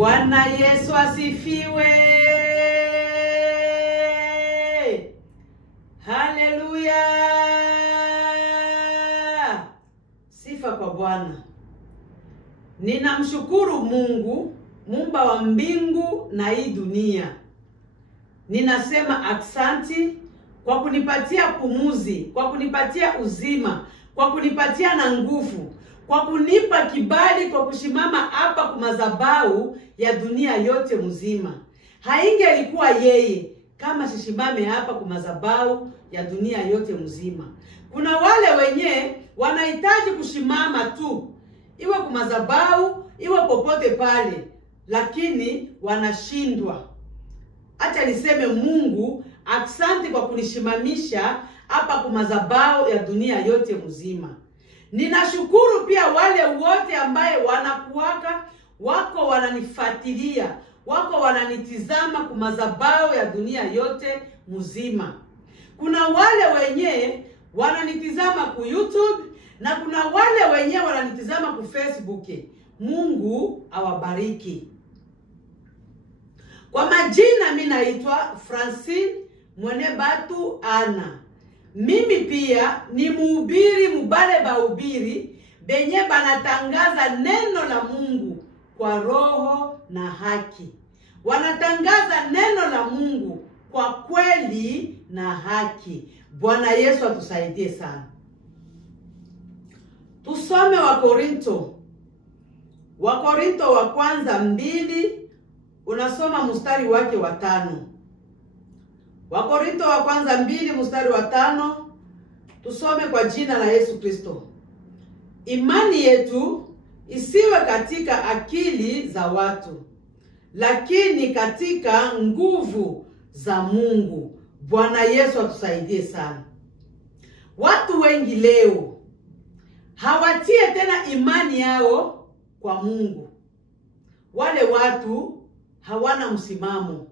Bwana Yesu asifiwe. Haleluya. Sifa kwa Bwana. Ninamshukuru Mungu, Muumba wa mbingu na hii dunia. Ninasema aksanti kwa kunipatia pumuzi, kwa kunipatia uzima, kwa kunipatia na nguvu, kwa kunipa kibali kwa kushimama hapa kwa madhabahu ya dunia yote mzima. Haingelikuwa yeye kama sishimame hapa kwa madhabahu ya dunia yote mzima. Kuna wale wenye wanahitaji kushimama tu, iwe kwa madhabahu, iwe popote pale, lakini wanashindwa. Acha niseme Mungu, asante kwa kunishimamisha hapa kwa madhabahu ya dunia yote mzima. Ninashukuru pia wale wote ambaye wanakuwaka, wako wananifuatilia, wako wananitizama kwa madhabahu ya dunia yote mzima. Kuna wale wenye wananitizama ku YouTube na kuna wale wenye wananitizama ku Facebook. Mungu awabariki. Kwa majina mimi naitwa Francine Mwenebatu Ana. Mimi pia ni mhubiri mubale bahubiri benye banatangaza neno la Mungu kwa roho na haki. Wanatangaza neno la Mungu kwa kweli na haki. Bwana Yesu atusaidie sana. Tusome Wakorinto wa kwanza 2, unasoma mstari wake wa 5. Wakorinto wa kwanza 2 mstari wa 5, tusome kwa jina la Yesu Kristo. Imani yetu isiwe katika akili za watu, lakini katika nguvu za Mungu. Bwana Yesu atusaidie sana. Watu wengi leo hawatie tena imani yao kwa Mungu. Wale watu hawana msimamo.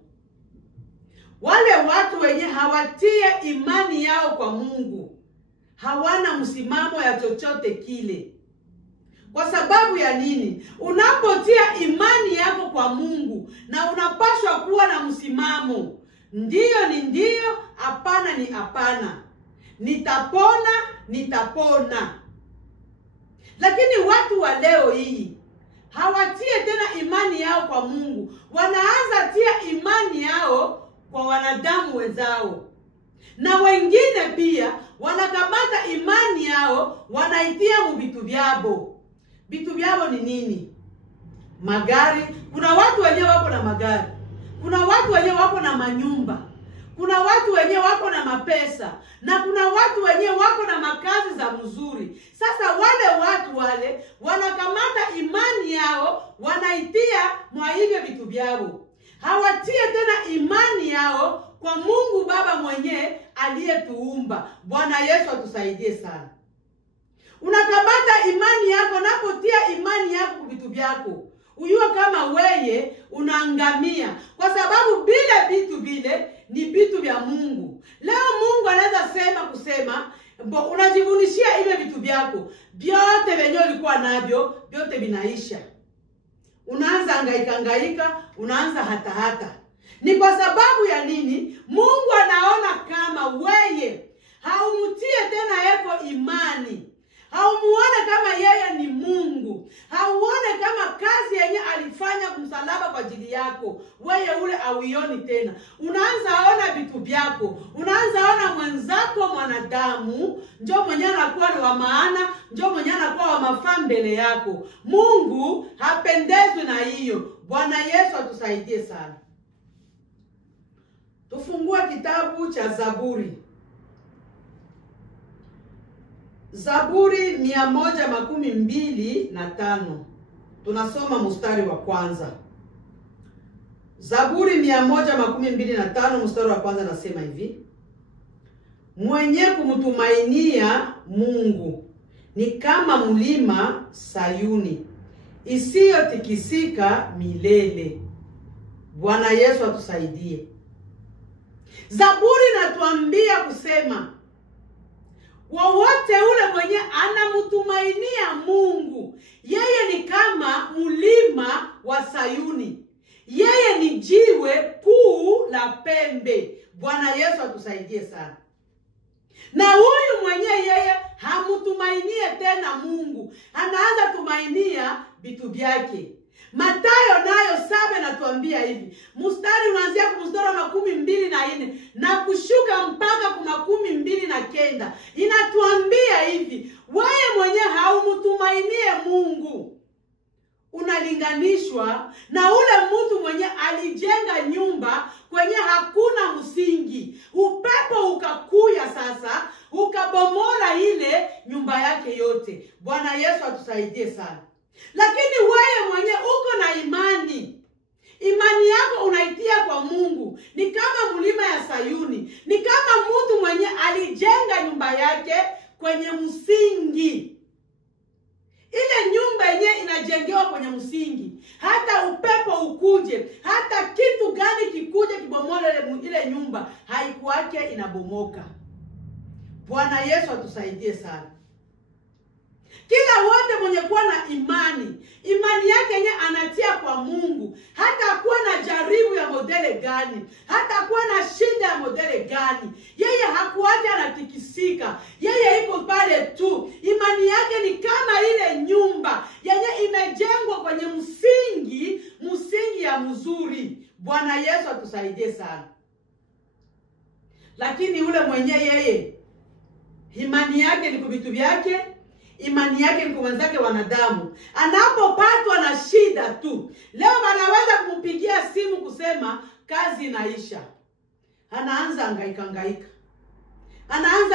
Wale watu wenye hawatie imani yao kwa Mungu hawana msimamo ya chochote kile. Kwa sababu ya nini? Unapotia imani yako kwa Mungu na unapaswa kuwa na msimamo. Ndiyo ni ndiyo, hapana ni hapana. Nitapona, nitapona. Lakini watu wa leo hii hawatie tena imani yao kwa Mungu. Wanaanza tia imani yao kwa wanadamu wenzao. Na wengine pia wanakamata imani yao wanaitia mu vitu vyabo. Vitu vyabo ni nini? Magari. Kuna watu wenyewe wako na magari. Kuna watu wenyewe wako na manyumba. Kuna watu wenyewe wako na mapesa. Na kuna watu wenyewe wako na makazi za mzuri. Sasa wale watu wale wanakamata imani yao wanaitia mwa hivyo vitu vyao. Hawatie tena imani yao kwa Mungu Baba mwenye aliyetuumba. Bwana Yesu atusaidie sana. Unakamata imani yako, napotia imani yako kwa vitu vyako, ujue kama weye unaangamia, kwa sababu bila vitu vile ni vitu vya Mungu. Leo Mungu anaweza kusema unajivunishia ile vitu vyako, vyote venye ulikuwa navyo vyote vinaisha. Unaanza hangaika, unaanza hata. Ni kwa sababu ya nini? Mungu anaona kama weye haumutie tena yako imani. Haumuone kama yeye ni Mungu. Hauone kama kazi yenye alifanya kumsalaba kwa ajili yako, weye ule auioni tena. Unaanza ona vitu vyako. Unaanza ona mwenzako mwanadamu ndio mwenye anakuwa wa maana, ndio mwenye anakuwa wa mafaa mbele yako. Mungu hapendezwi na hiyo. Bwana Yesu atusaidie sana. Tufungue kitabu cha Zaburi. Zaburi 125. Tunasoma mstari wa kwanza. Zaburi 125 mstari wa kwanza nasema hivi: mwenye kumtumainia Mungu ni kama mlima Sayuni isiyotikisika milele. Bwana Yesu atusaidie. Zaburi natuambia kusema wowote ule mwenye anamtumainia Mungu, yeye ni kama mlima wa Sayuni. Na huyu mwenye yeye hamutumainie tena Mungu, anaanza tumainia vitu vyake. Mathayo nayo 7 natuambia hivi, mstari unaanzia kwa mstari wa 24 na kushuka mpaka kwa 29, inatuambia hivi, wewe mwenye haumutumainie Mungu unalinganishwa na ule mtu mwenye alijenga nyumba kwenye hakuna msingi. Upepo ukakuya sasa, ukabomola ile nyumba yake yote. Bwana Yesu atusaidie sana. Lakini wewe mwenye uko na imani, imani yako unaitia kwa Mungu, ni kama mlima ya Sayuni, ni kama mtu mwenye alijenga nyumba yake kwenye msingi. Ile nyumba yenyewe inajengewa kwenye msingi. Hata upepo ukuje, hata kitu gani kikuje kibomole ile nyumba, haikuwake inabomoka. Bwana Yesu atusaidie sana. Kila wote mwenye kuwa na imani yake yenye anatia kwa Mungu, hata kuwa na jaribu ya modele gani, hata kuwa na shida ya modele gani, yeye hakuwaje anatikisika. Yeye iko pale tu. Imani yake ni kama ile nyumba yenye imejengwa kwenye msingi ya mzuri. Bwana Yesu atusaidie sana. Lakini ule mwenye yeye imani yake ni kwa vitu vyake, imani yake ni kwa wenzake wanadamu, anapopatwa na shida tu, leo wanaweza kumpigia simu kusema kazi inaisha, anaanza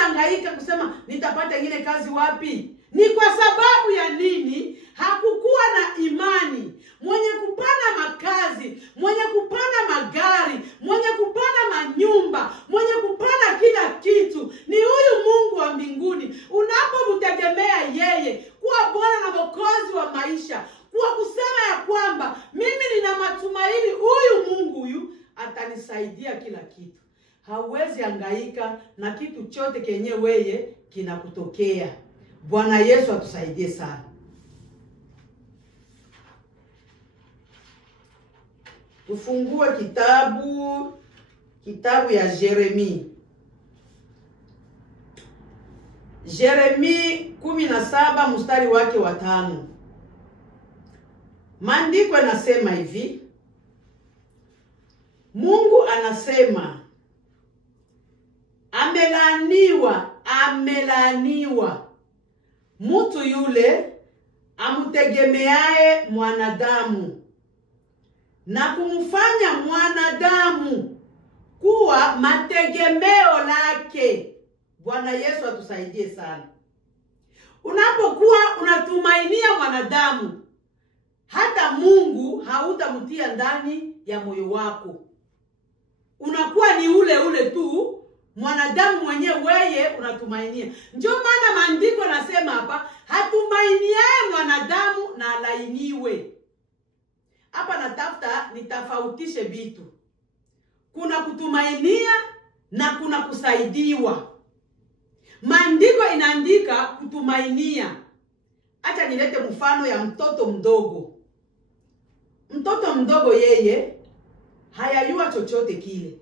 hangaika kusema nitapata ingine kazi wapi? Ni kwa sababu ya nini? Hakukuwa na imani. Mwenye kupana makazi, mwenye kupana magari, mwenye kupana manyumba, mwenye kupana kila kitu ni huyu Mungu wa mbinguni. Unapomtegemea yeye kuwa Bwana na Mwokozi wa maisha, kuwa kusema ya kwamba mimi nina matumaini huyu Mungu huyu atanisaidia kila kitu, hauwezi hangaika na kitu chote kenye wewe kinakutokea. Bwana Yesu atusaidie sana. Tufungue kitabu ya Yeremia. Yeremia 17 mstari wake wa 5. Maandiko yanasema hivi, Mungu anasema, amelaaniwa mtu yule amtegemeaye mwanadamu na kumfanya mwanadamu kuwa mategemeo lake. Bwana Yesu atusaidie sana. Unapokuwa unatumainia mwanadamu, hata Mungu hautamtia ndani ya moyo wako. Unakuwa ni ule tu mwanadamu mwenyewe wewe unatumainia. Ndio maana maandiko yanasema hapa, hatumainiaye mwanadamu na alainiwe. Hapa natafuta nitafautishe vitu. Kuna kutumainia na kuna kusaidiwa. Maandiko inaandika kutumainia. Acha nilete mfano ya mtoto mdogo. Mtoto mdogo yeye hayajua chochote kile,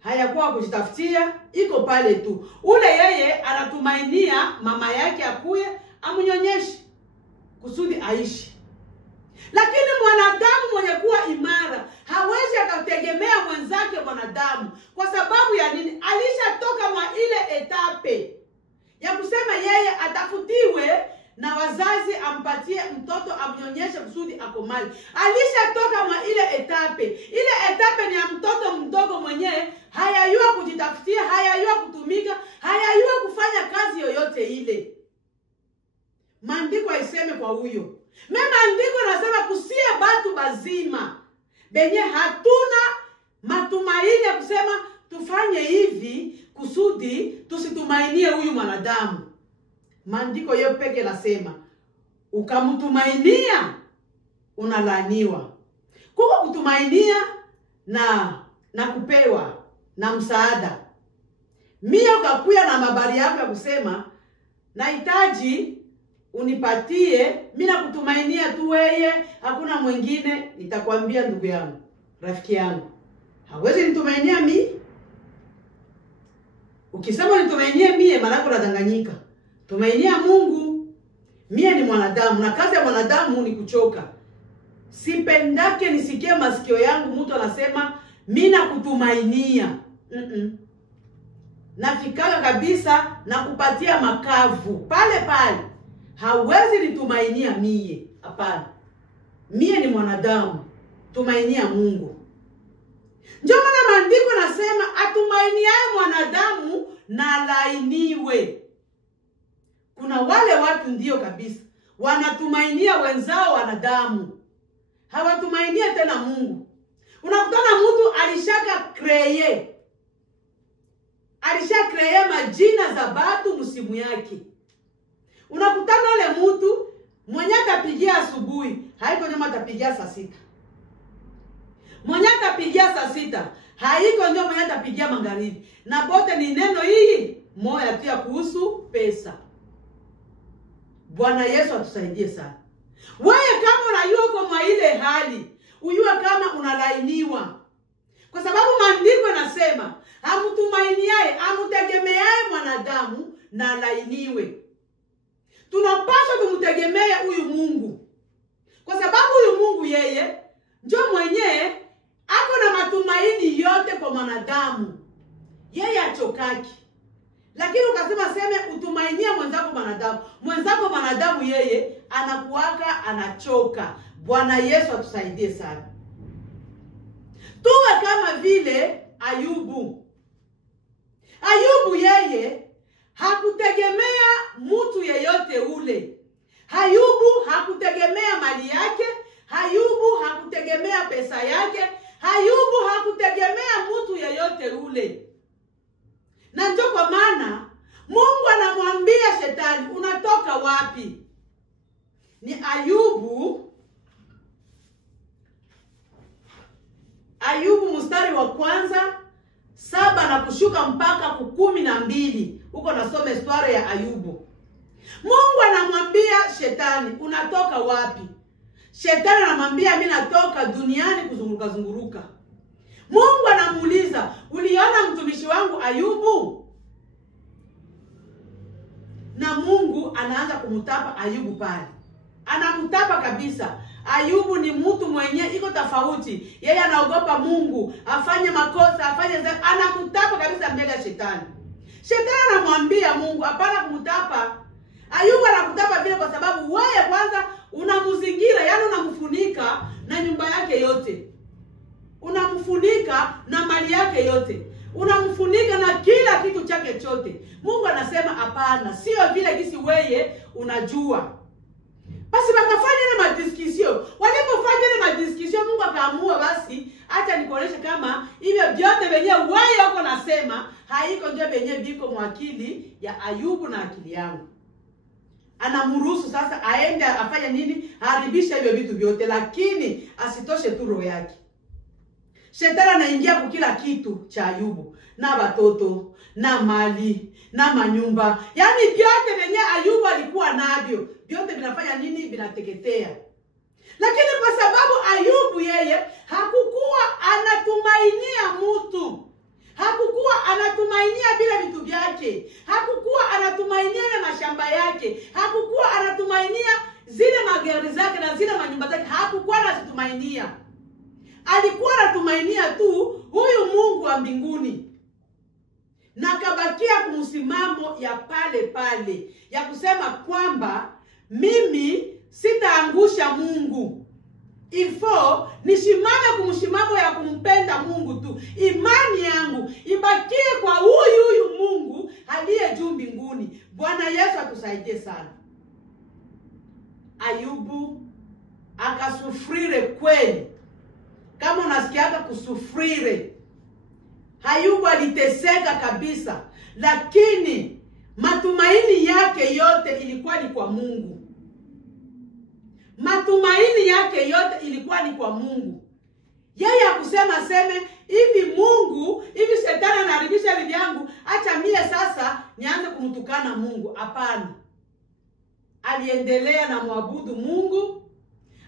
hayakuwa kujitafutia, iko pale tu. Ule yeye anatumainia mama yake akuye amunyonyeshe kusudi aishi. Lakini mwanadamu mwenye kuwa imara hawezi akategemea mwenzake mwanadamu. Kwa sababu ya nini? Alishatoka mwa ile etape ya kusema yeye atafutiwe na wazazi ampatie mtoto amnyonyeshe kusudi akomali. Alishatoka mwa ile etape. Ile etape ni ya mtoto mdogo mwenyewe, hayajua kujitafutia, hayajua kutumika, hayajua kufanya kazi yoyote ile. Maandiko haiseme kwa huyo. Maandiko nasema kusie batu bazima benye hatuna matumaini ya kusema tufanye hivi kusudi tusitumainie huyu mwanadamu. Maandiko yo peke nasema ukamtumainia unalaaniwa. Kuko kutumainia na kupewa na msaada. Mimi ukakuya na mabari yako ya kusema nahitaji unipatie, mimi nakutumainia tu wewe, hakuna mwingine. Nitakwambia ndugu yangu, rafiki yangu, hawezi nitumainia mimi. Ukisema nitumainie mie, maana unadanganyika. Tumainia Mungu. Mie ni mwanadamu, na kazi ya mwanadamu ni kuchoka. Sipendake nisikie masikio yangu mtu anasema mimi nakutumainia. Nafikaka kabisa na kupatia makavu pale pale. Hawezi nitumainia mie. Hapana. Mie ni mwanadamu. Tumainia Mungu. Ndio maana maandiko nasema atumainiaye mwanadamu na lainiwe. Kuna wale watu ndio kabisa wanatumainia wenzao wanadamu. Hawatumainia tena Mungu. Unakutana mtu alisha kreye majina za batu msimu yake. Unakutana wale mtu mwenye atapigia asubuhi, haiko nyuma atapigia saa 6. Mwenye atapigia saa 6, haiko ndio mwenye atapigia magharibi. Na bote ni neno hii moja tu ya kuhusu pesa. Bwana Yesu atusaidie sana. Wewe kama unajua uko mwa ile hali, ujue kama unalainiwa. Kwa sababu maandiko yanasema, hamtumainiaye, hamtegemeaye mwanadamu na lainiwe. Tunapaswa kumtegemea huyu Mungu. Kwa sababu huyu Mungu yeye ndio mwenyewe ako na matumaini yote kwa mwanadamu. Yeye achokaki. Lakini ukasema seme utumainia mwenzako mwanadamu. Mwenzako mwanadamu yeye anakuaka anachoka. Bwana Yesu atusaidie sana. Tuwe kama vile Ayubu. Ayubu yeye hakutegemea mtu yeyote ule. Ayubu hakutegemea mali yake. Ayubu hakutegemea pesa yake. Ayubu hakutegemea mtu yeyote ule. Na ndio kwa maana Mungu anamwambia shetani, unatoka wapi? Ni Ayubu mstari wa kwanza 7 na kushuka mpaka 12. Huko nasoma historia ya Ayubu. Mungu anamwambia shetani, unatoka wapi? Shetani anamwambia mimi natoka duniani kuzunguruka. Mungu anamuuliza, uliona mtumishi wangu Ayubu? Na Mungu anaanza kumtapa Ayubu pale. Anamtapa kabisa. Ayubu ni mtu mwenye iko tofauti. Yeye anaogopa Mungu, afanye makosa, anamtapa kabisa mbele ya shetani. Shetani anamwambia Mungu, hapana kumtapa. Ayubu anakutapa vile kwa sababu wewe kwanza unamzingira, yani unamfunika na nyumba yake yote. Unamfunika na mali yake yote. Unamfunika na kila kitu chake chote. Mungu anasema hapana, sio vile kisi wewe unajua. Basi wakafanya ile madiskisio. Walipofanya ile madiskisio, Mungu akaamua basi acha nikuoneshe kama hivyo vyote wenyewe wewe wako nasema haiko ndio wenyewe biko mwakili ya Ayubu na akili yangu. Anamruhusu sasa aende afanye nini? Haribisha hivyo vitu vyote, lakini asitoshe tu roho yake. Shetani anaingia kwa kila kitu cha Ayubu, na watoto, na mali, na manyumba. Yaani vyote venye Ayubu alikuwa navyo, vyote vinafanya nini? Vinateketea. Lakini kwa sababu Ayubu yeye hakukuwa anatumainia mtu. Hakukuwa anatumainia bila vitu vyake. Hakukuwa anatumainia mashamba yake. Hakukuwa anatumainia zile magari zake na zile manyumba zake. Hakukuwa anazitumainia. Alikuwa anatumainia tu huyu Mungu wa mbinguni. Na kabakia kumsimamo ya pale pale. Ya kusema kwamba mimi sitaangusha Mungu. Ifo nishimame kumshimamo ya kumpenda Mungu tu. Imani yangu ibakie kwa huyu Mungu aliye juu mbinguni. Bwana Yesu atusaidie sana. Ayubu akasufrire kweli. Kama unasikiaga kusufrire, Ayubu aliteseka kabisa, lakini matumaini yake yote ilikuwa ni kwa Mungu. Matumaini yake yote ilikuwa ni kwa Mungu. Yeye hakusema seme hivi Mungu, hivi shetani anaharibisha bibi yangu, acha mie sasa nianze kumtukana Mungu. Hapana. Aliendelea na muabudu Mungu,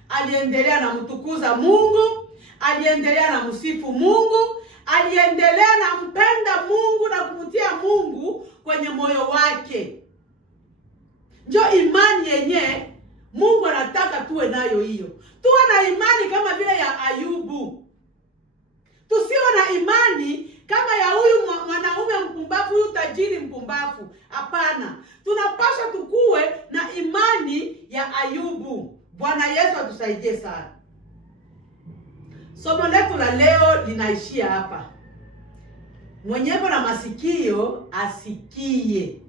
aliendelea na mtukuza Mungu, aliendelea na msifu Mungu, aliendelea na mpenda Mungu na kumtia Mungu kwenye moyo wake. Ndio imani yenye Mungu anataka tuwe nayo hiyo. Tuwe na imani kama vile ya Ayubu. Tusiwe na imani kama ya huyu mwanaume mpumbavu, huyu tajiri mpumbavu. Hapana. Tunapaswa tukue na imani ya Ayubu. Bwana Yesu atusaidie sana. Somo letu la leo linaishia hapa. Mwenyewe na masikio asikie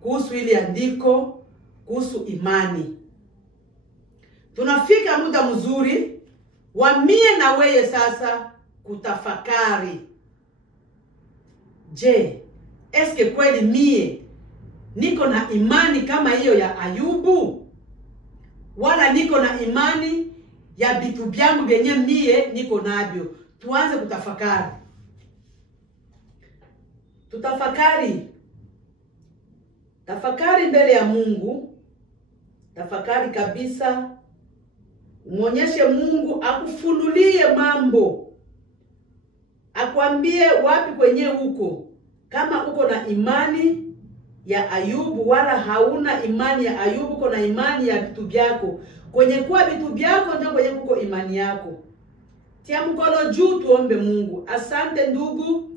kuhusu ili andiko, kuhusu imani. Tunafika muda mzuri wa mie na weye sasa kutafakari. Je, eske kweli mie niko na imani kama hiyo ya Ayubu? Wala niko na imani ya vitu vyangu vyenye mie niko navyo? Tuanze kutafakari. Tutafakari. Tafakari mbele ya Mungu. Tafakari kabisa. Muonyeshe Mungu akufunulie mambo. Akwambie wapi kwenye uko. Kama uko na imani ya Ayubu wala hauna imani ya Ayubu, uko na imani ya vitu vyako. Kwenye kuwa vitu vyako ndio kwenye kuko imani yako. Tia mkono juu tuombe Mungu. Asante ndugu.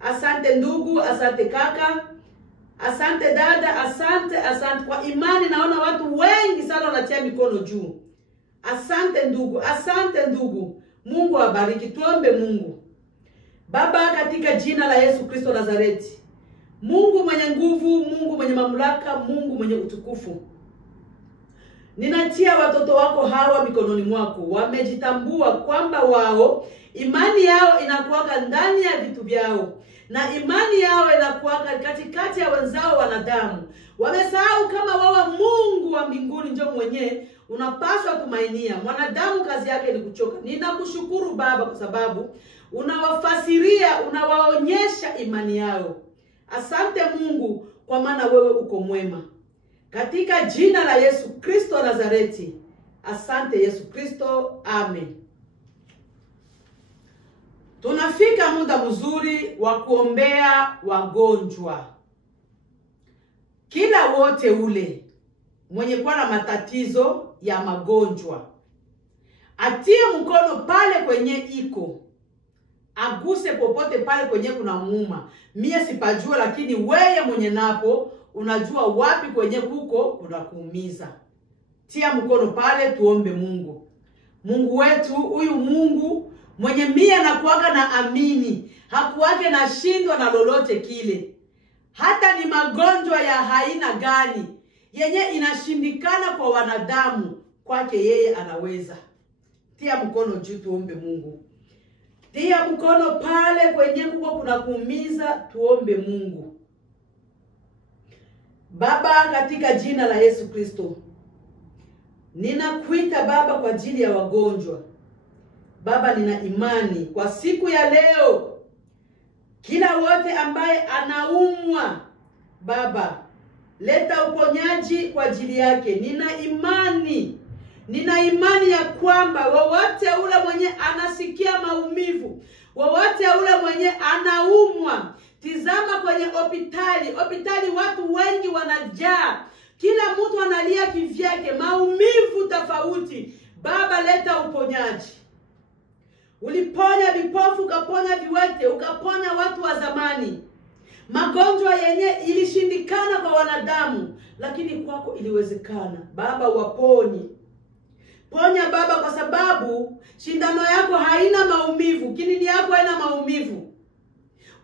Asante ndugu, asante kaka. Asante dada, asante kwa imani. Naona watu wengi sana wanatia mikono juu. Asante ndugu. Mungu awabariki. Tuombe Mungu. Baba, katika jina la Yesu Kristo Nazareti, Mungu mwenye nguvu, Mungu mwenye mamlaka, Mungu mwenye utukufu, ninatia watoto wako hawa mikononi mwako. Wamejitambua kwamba wao imani yao inakuwaka ndani ya vitu vyao, na imani yao inakuwaka katikati ya wenzao wanadamu. Wamesahau kama wao Mungu wa mbinguni ndio mwenye unapaswa tumainia. Mwanadamu kazi yake ni kuchoka. Ninakushukuru Baba kwa sababu unawafasiria, unawaonyesha imani yao. Asante Mungu kwa maana wewe uko mwema. Katika jina la Yesu Kristo Nazareti. Asante Yesu Kristo. Amen. Tunafika muda mzuri wa kuombea wagonjwa. Kila wote ule mwenye kuwa na matatizo ya magonjwa, atie mkono pale kwenye iko. Aguse popote pale kwenye kuna muuma. Mie sipajua, lakini weye mwenye napo unajua wapi kwenye kuko kuna kuumiza. Tia mkono pale tuombe Mungu. Mungu wetu, huyu Mungu mwenye mie anakuwaga na amini, hakuwake na shindwa na lolote kile. Hata ni magonjwa ya haina gani yenye inashindikana kwa wanadamu, kwake yeye anaweza. Tia mkono juu tuombe Mungu. Tia mkono pale kwenye kuko kuna kuumiza, tuombe Mungu. Baba, katika jina la Yesu Kristo, ninakuita Baba kwa ajili ya wagonjwa. Baba, nina imani kwa siku ya leo, kila wote ambaye anaumwa, Baba, leta uponyaji kwa ajili yake. Nina imani ya kwamba wowote ule mwenye anasikia maumivu, wowote ule mwenye anaumwa, tizama kwenye hospitali watu wengi wanajaa. Kila mtu analia kivyake, maumivu tofauti. Baba, leta uponyaji. Uliponya vipofu, ukaponya viwete, ukaponya watu wa zamani. Magonjwa yenye ilishindikana kwa wanadamu, lakini kwako iliwezekana. Baba, waponye. Ponya Baba, kwa sababu shindano yako haina maumivu, kinini yako haina maumivu.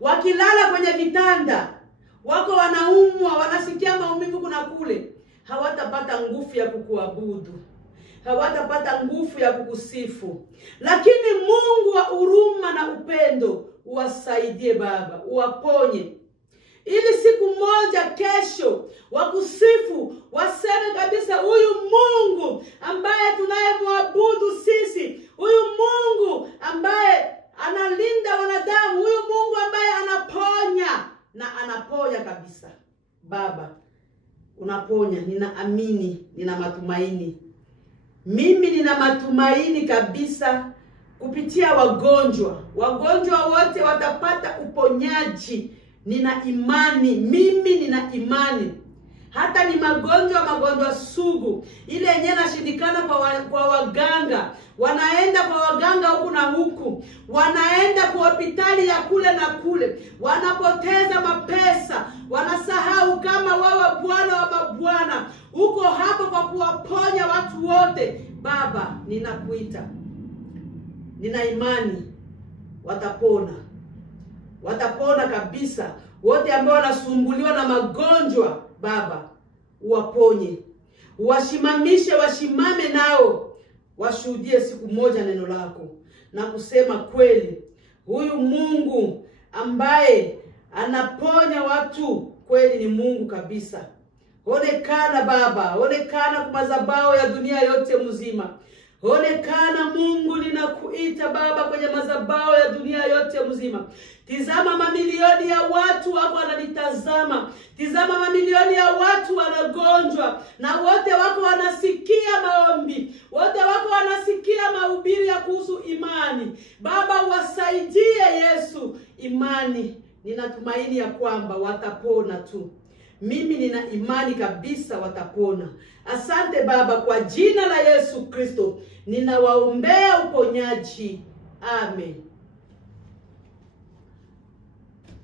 Wakilala kwenye vitanda, wako wanaumwa, wanasikia maumivu kuna kule, hawatapata nguvu ya kukuabudu, hawatapata nguvu ya kukusifu. Lakini Mungu wa huruma na upendo, uwasaidie Baba, uwaponye. Ili siku moja kesho wakusifu, waseme kabisa, huyu Mungu ambaye tunayemwabudu sisi, huyu Mungu ambaye analinda wanadamu, huyu Mungu ambaye anaponya na anaponya kabisa. Baba, unaponya. Ninaamini, nina matumaini. Mimi nina matumaini kabisa kupitia wagonjwa. Wagonjwa wote watapata uponyaji. Nina imani, mimi nina imani. Hata ni magonjwa sugu, ile yenyewe nashindikana kwa waganga. Wanaenda kwa waganga huku na huku, wanaenda kwa hospitali ya kule na kule, wanapoteza mapesa, wanasahau kama wewe Bwana wa mabwana uko hapo kwa kuwaponya watu wote. Baba, ninakuita. Nina imani watapona. Watapona kabisa. Wote ambao wanasumbuliwa na magonjwa, Baba, uwaponye. Uwashimamishe, washimame nao. Washuhudie siku moja neno lako. Na kusema kweli, huyu Mungu ambaye anaponya watu, kweli ni Mungu kabisa. Onekana Baba, onekana kwa madhabahu ya dunia yote mzima. Onekana Mungu, ninakuita Baba kwenye madhabahu ya dunia yote mzima. Tizama mamilioni ya watu wako wananitazama. Tizama mamilioni ya watu wanagonjwa, na wote wako wanasikia maombi. Wote wako wanasikia mahubiri ya kuhusu imani. Baba, wasaidie Yesu imani. Ninatumaini ya kwamba watapona tu. Mimi nina imani kabisa watapona. Asante Baba, kwa jina la Yesu Kristo ninawaombea uponyaji. Amen.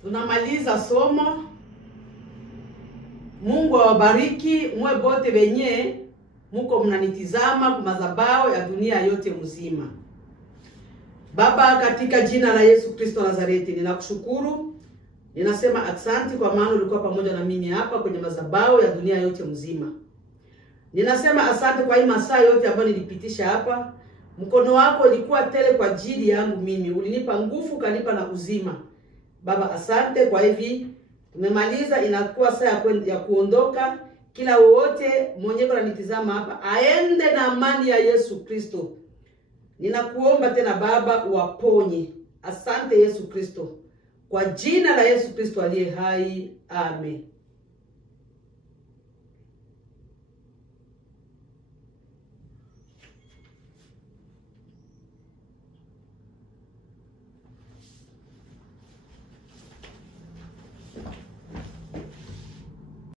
Tunamaliza somo. Mungu awabariki mwe bote benye muko mnanitizama kwa madhabahu ya dunia yote mzima. Baba, katika jina la Yesu Kristo Nazareti, ninakushukuru. Ninasema asante kwa maana ulikuwa pamoja na mimi hapa kwenye madhabahu ya dunia yote mzima. Ninasema asante kwa hii masaa yote ambayo nilipitisha hapa. Mkono wako ulikuwa tele kwa ajili yangu mimi. Ulinipa nguvu, kanipa na uzima. Baba, asante kwa hivi. Tumemaliza, inakuwa saa ya kuondoka. Kila wote mwenyewe ananitazama hapa aende na amani ya Yesu Kristo. Ninakuomba tena Baba, uwaponye. Asante Yesu Kristo. Kwa jina la Yesu Kristo aliye hai. Amen.